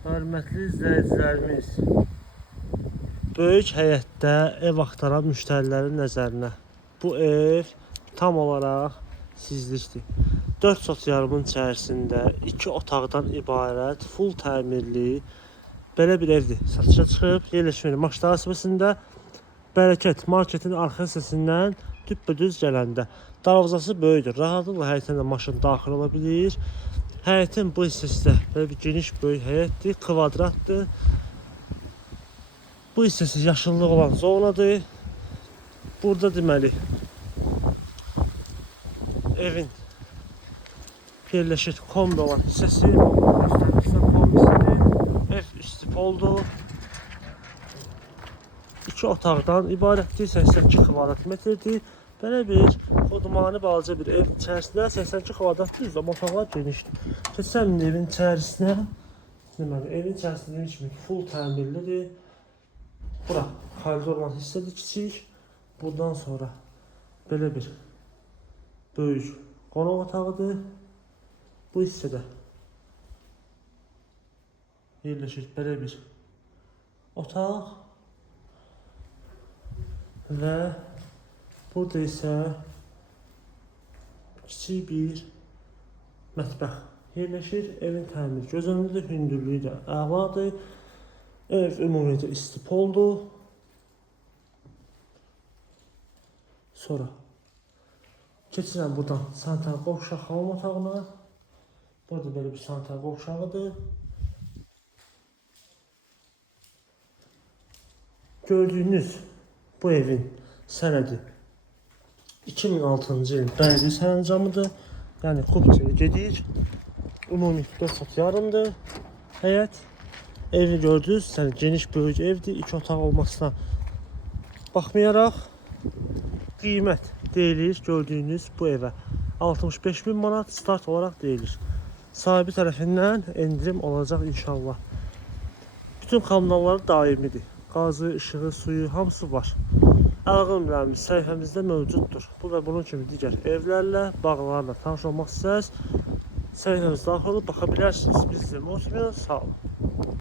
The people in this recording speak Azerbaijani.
Hörmətli izləyicilərimiz, böyük həyətdə ev axtaran müştərilərin nəzərinə bu ev tam olaraq sizlikdir. 4 sot yarımın içərisində 2 otaqdan ibarət full təmirli belə bir evdir. Satışa çıxıb, yerləşmeli Maçlar əsasında Bərəkət marketin arxa hissəsindən düppədüz gələndə. Darvazası böyükdür, rahatlıqla həyətində maşın daxil ola bilir. Həyətin bu hissəsində böyle bir geniş böyük həyətdir, kvadratdır. Bu hissəsi yaşıllıq olan zonadır. Burada deməli evin yerləşik kombi olan hissəsi, ev üstü poldur. 2 otaqdan ibarətdir, 82 kvadrat metrdir. Belə bir xudmani balaca bir ev içərisində 82 kvadratdır, amma otaqlar genişdir. Keçsəm evin içərisinə, deməli evin içərisində demiş kimi full təmirlidir. Bura koridor olan hissədir kiçik. Buradan sonra belə bir böyük qonaq otağıdır. Bu hissədə yerləşir belə bir otaq və burada isə kiçik bir mətbəx yerləşir. Evin təmiri gözəlidir, hündürlüyü də əladır. Ev ümumiyyətlə isti poldur. Sonra keçirəm buradan sanitar qovşaq hamam otağına. Burada belə bir sanitar qovşağıdır. Gördüyünüz bu evin sənədi 2006-cı ilin bənzi sərəncamıdır. Yəni Kupçaya gedir. Ümumi 4 sot yarımdır. Həyət. Evi gördünüz, geniş böyük evdir. 2 otaq olmasına baxmayaraq qiymət deyilir gördüyünüz bu evə 65.000 manat start olaraq deyilir. Sahibi tərəfindən endirim olacaq inşallah. Bütün kanalları daimidir. Qazı, işığı, suyu hamısı var. Əlaqə nömrəmiz səhifəmizdə mövcuddur. Bu və bunun kimi digər evlərlə, bağlarla tanış olmaq istərsəniz səhifəmizə daxil olub baxa bilərsiniz. Bizi unutmayın. Sağ olun.